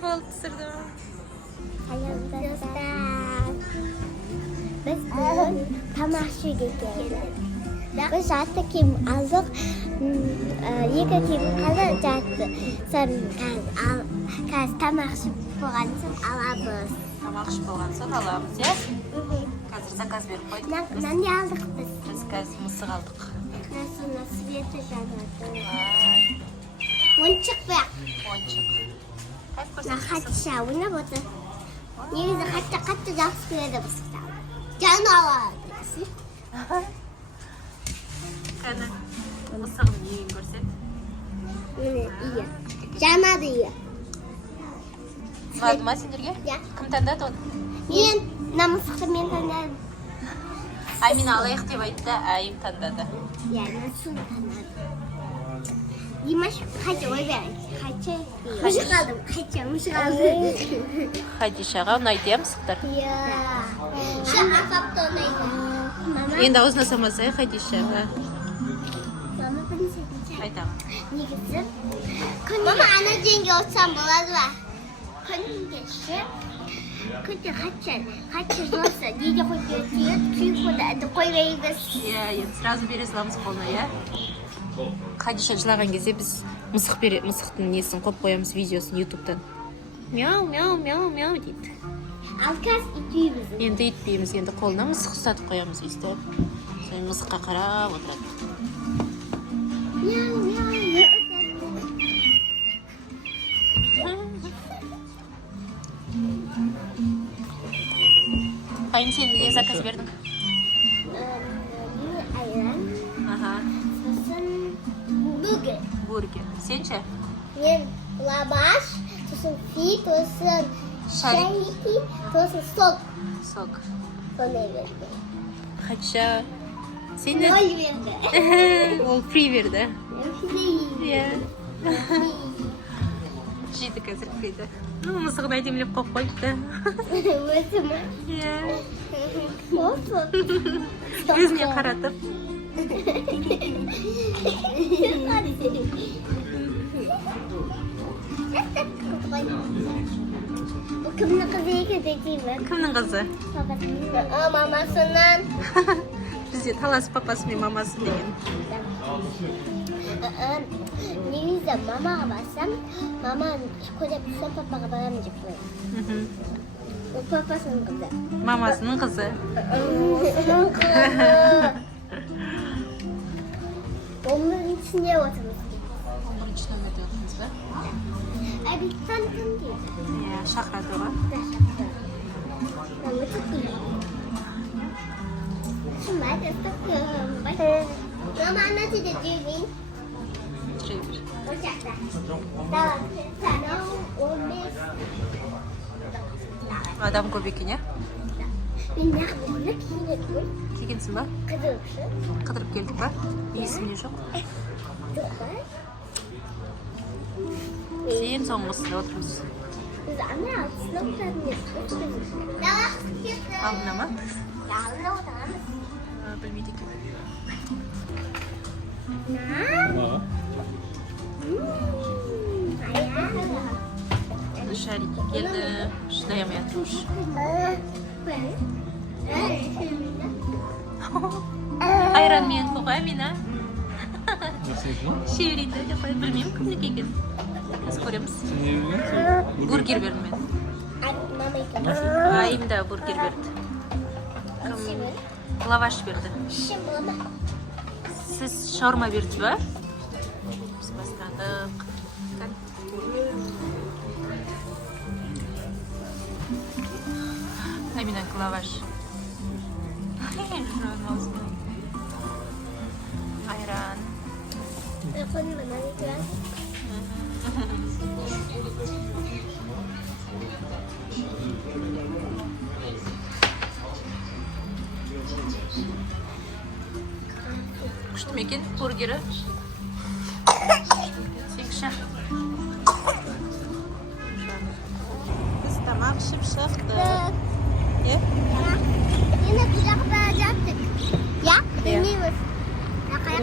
Болды түсірдім. Biz bugün tamashiga keldik. Biz zatta kiyim aldik. Yeka kiyim qoldi jatdi. Sen kaz tamashi bo'lgan so'ng olamiz. Тамақ болған соң аламыз, иә? Қазір заказ беріп қойдық. Nani aldik biz? Біз қазір мысық алдық. Nasıl sveta janati. Ай, Oyuncak bak. ойыншық. Қайт көрсетесің? Nahotcha o'ynab o'tir. Негізі қатты жақсы көреді мысықтар. Жануар. Қане, мысығын егін көрсет. Міне iya. Жанады iya. Ұнады ма сендерге? Иә. Кім таңдады оны? Мен мына мысықты мен таңдадым. Аймина алайық деп айтты, Айым таңдады. Иә, мен соны таңдадым. Димаш қайта ойбай. Қайта. Мұшық алдым. Хадишаға ұнайды, иә, мысықтар? Иә. Апапты ұнайды. Мама. Енді аузына самасай, Хадишаға. Мама білінсетін. Айтамын. Негізі. Мама, ана жеңге отырсам болады ма? Күн кеші. Күнде қатша жосы. Неде қойып береді? Күйіп қойбаймыз. Иә, енді сразу бере саламыз қолына, иә? Хадиша жылаған кезде біз мысықтың несін қойып қоямыз видеосын ютубтан. Мяу, мяу, мяу, мяу дейді. Ал қазір үйтейміз. Енді үйтпейміз, енді қолына мысық ұстатып қоямыз өйстіп. Соны мысыққа қарап отырады. Мяу, мяу, мяу. Айым, сен не заказ бердің? Айран. Аха, Сосын бургер. бургер. Сен ше? Мен лаваш, сосын фит, сосын шарики, сосын сок. Сок. Сондай берді. Хадиша, сен не? Ноль берді. Ол фри берді. Иә. Жейді қазір фриді. Мысығын әдемілеп қойып қойыпты. Өзі ма? Иә. Опа. Өзіне қаратып. Bu kımlı kızı yıkadacağım ben. Кімнің қызы? Babasının. Mamasının. Бізде талас папасы мен мамасы деген. Негізі мамаға барсам, мама көйлеп түсем папаға барамын деп қояды. Ол папасының қызы. Мамасының қызы. Мамасының қызы. Оның ішінде отырмыз. Бірінші нөмірде отырмыз ба? Әбіт танытын дейді. Иә, шақырады ғой. Мама çok güzel. Şimdi ben de takıyorum. Mama nasıl dediğin? Жүре бер. Ocakta. Tamam. Sen o 15. Адам көп екен, иә? Ben ne yapayım? Kiyinettim. Кигенсің ба? Kızılmışım. Қыдырып келдік па? Есімде жоқ. Çok var. Сен соңғысында отырмыз. Biz anne altısına utanıyoruz. Ne var? Алдына ма? Yağlı odanız. Білмейді екен. Ne? Ayağı. Шарик келді. Шыдай алмай жатырмыз. Айранмен қойға, Амина. Шеверинді деп қойып білмеймін кімдікі екен. Біз көреміз. Бургер бердім мен. Айым да бургер берді. Лаваш берді. Сіз шаурма берді ба? Біз бастадық. Аминаның лаваш. Айран. Күшті ме екен бургері? Секші. Біз тамақ ішіп шықтық. Yine kucakta yattık.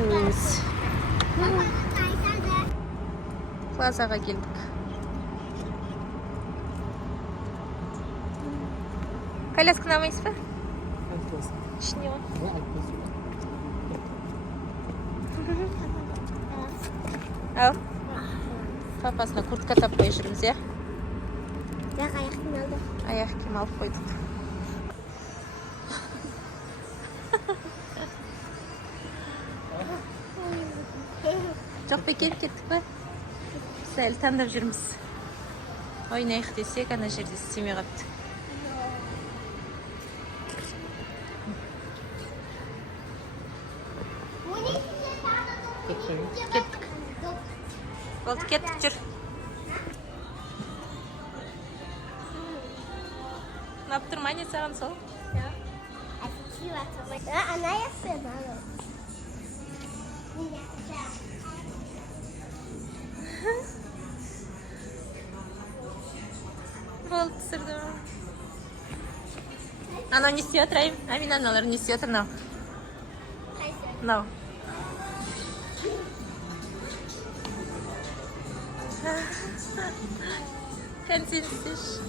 жүрміз. Плазаға келдік. Колясканы алмайсыз ба? Ішіне ма? Ал. Папасына куртка таппай жүрміз, е? Аяқ киім алды. Аяқ киім алып қойдық. Жоқ па, келіп кеттік па? Біз әлі таңдап жүрміз. Ойнайық десек, ана жерде істемей қапты. Кеттік. Болды, кеттік, жүр. Ұнап тұр ма, не саған сол? Ана яқпен алу. Болды, түсірдім. Анау не істей отыр, Амина аналар не істей отыр, мынау. Мынау. Кән сен істейші.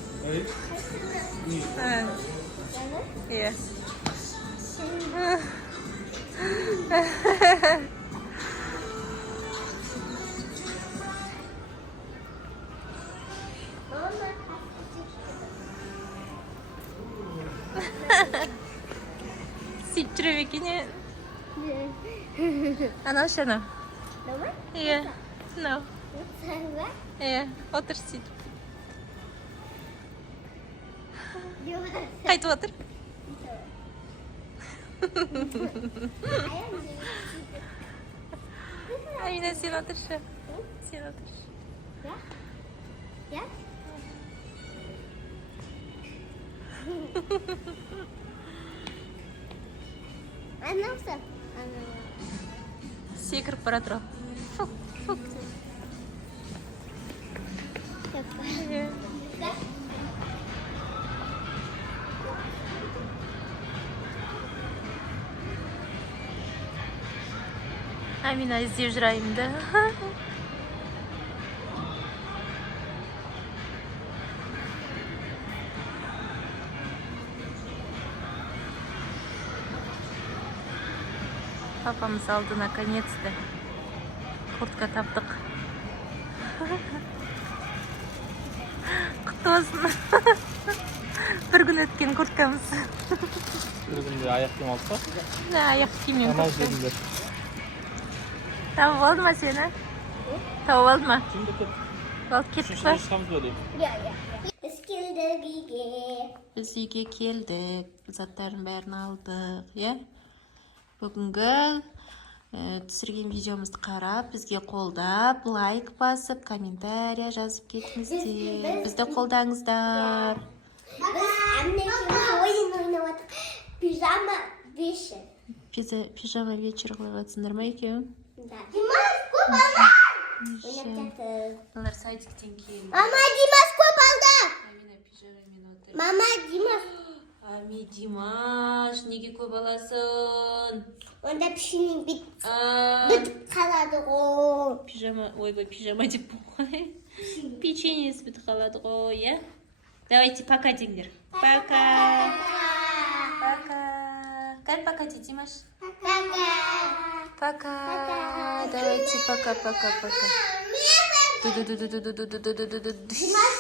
Иә. Сөйтіп жүріп екен, е? Анау шы анау. Иә, мынау. Иә, отыр сөйтіп. Қайтып отыр? Амина, сен отыршы. Сен отыршы. Анаусы? Секіріп бара тұр. Фук, фук. Амина іздеп жүр айымды. Папамыз алды наконец-то. Куртка таптық. Құтты болсын. Бір күн өткен курткамыз. Bir günde ayak kiyim alsa? Ne, аяқ киіммен Hemen куртка. üzerinde. Тауып алды ма сені? Тауып алды ма? Şimdi tut. Алып кеттік па? Çıkamız öyle. Біз келдік үйге. Біз үйге келдік. Заттардың бәрін алдық, е? Бүгінгі түсірген видеомызды қарап, бізге қолдап, лайк басып, комментария жазып кетіңіздер. Бізді қолдаңыздар. Біз әмнекең ойын ойнап атық. Пижама вечер. Пижама вечер қылып атсыңдар ма екеуің? Димас, көп алды! Ойнап жатыр. Олар садиктен кейін. Мама, Димас көп алды! Амина пижамамен отыр. Мама, Димас. Ами, Димаш, неге көп аласың? Онда пішінен бітіп қалады ғой. Пижама, ойбай, пижама деп қой. Печеньесі бітіп қалады ғой, е? Давайте пока деңдер. Пока. Пока. Как пока, Димаш? Пока. Давайте пока. Димас,